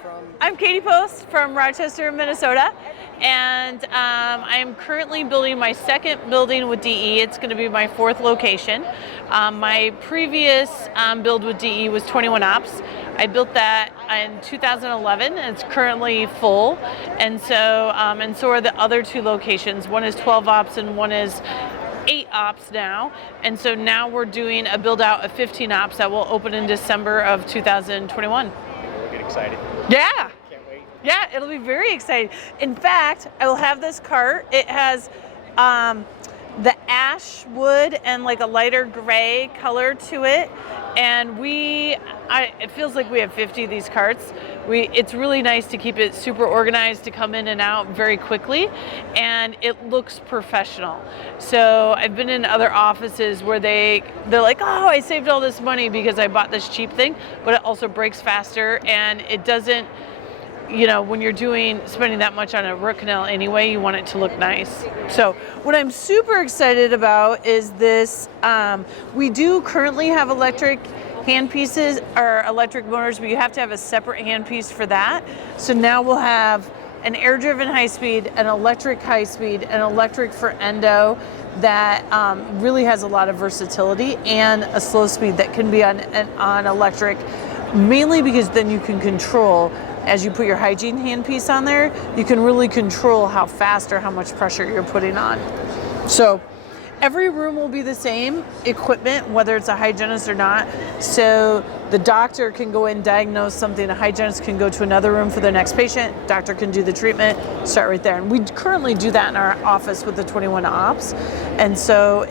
Hi, I'm Katie Post from Rochester, Minnesota, and I'm currently building my second building with DE. It's going to be my fourth location. My previous build with DE was 21 ops. I built that in 2011, and it's currently full, and so are the other two locations. One is 12 ops and one is 8 ops now, and so now we're doing a build out of 15 ops that will open in December of 2021. We'll get excited. Yeah. Can't wait. Yeah, it'll be very exciting. In fact, I will have this cart. It has the ash wood and like a lighter gray color to it, and it feels like we have 50 of these carts. It's really nice to keep it super organized, to come in and out very quickly, and it looks professional. So I've been in other offices where they're like, oh, I saved all this money because I bought this cheap thing, but it also breaks faster, and it doesn't, when you're spending that much on a root canal anyway, you want it to look nice. So what I'm super excited about is this. We do currently have electric handpieces or electric motors, but you have to have a separate handpiece for that. So now we'll have an air-driven high-speed, an electric high-speed, an electric for endo that really has a lot of versatility, and a slow speed that can be on electric, mainly because then you can control, as you put your hygiene handpiece on there, you can really control how fast or how much pressure you're putting on. So every room will be the same equipment, whether it's a hygienist or not. So the doctor can go in, diagnose something, a hygienist can go to another room for their next patient, doctor can do the treatment, start right there. And we currently do that in our office with the 21 ops. And so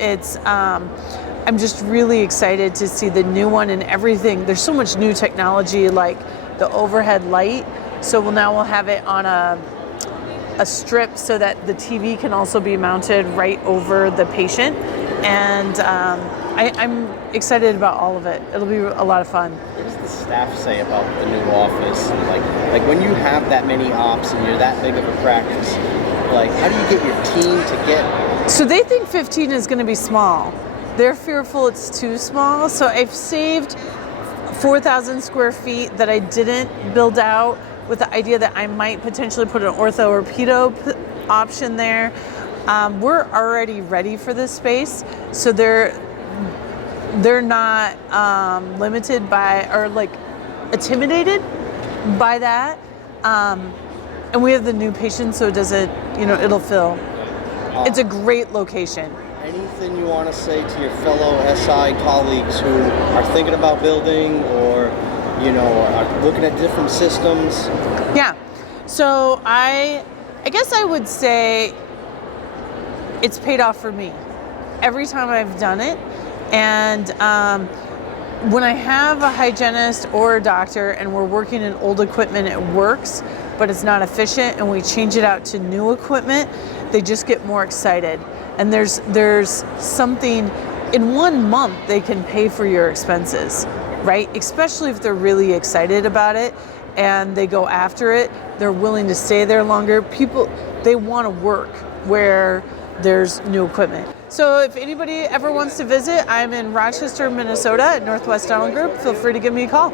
I'm just really excited to see the new one and everything. There's so much new technology, like the overhead light. So we'll have it on a strip so that the TV can also be mounted right over the patient. And I'm excited about all of it. It'll be a lot of fun. What does the staff say about the new office? Like when you have that many ops and you're that big of a practice, like how do you get your team to get? So they think 15 is going to be small. They're fearful it's too small. So I've saved 4,000 square feet that I didn't build out, with the idea that I might potentially put an ortho or pedo option there. We're already ready for this space, so they're not limited by or like intimidated by that. And we have the new patients, so it doesn't, it'll fill. It's a great location. Anything you want to say to your fellow SI colleagues who are thinking about building or are looking at different systems? Yeah, so I guess I would say it's paid off for me every time I've done it. And when I have a hygienist or a doctor and we're working in old equipment, it works, but it's not efficient, and we change it out to new equipment, they just get more excited. And there's something, in 1 month they can pay for your expenses, right? Especially if they're really excited about it and they go after it, they're willing to stay there longer. People, they want to work where there's new equipment. So if anybody ever wants to visit, I'm in Rochester, Minnesota at Northwest Dental Group. Feel free to give me a call.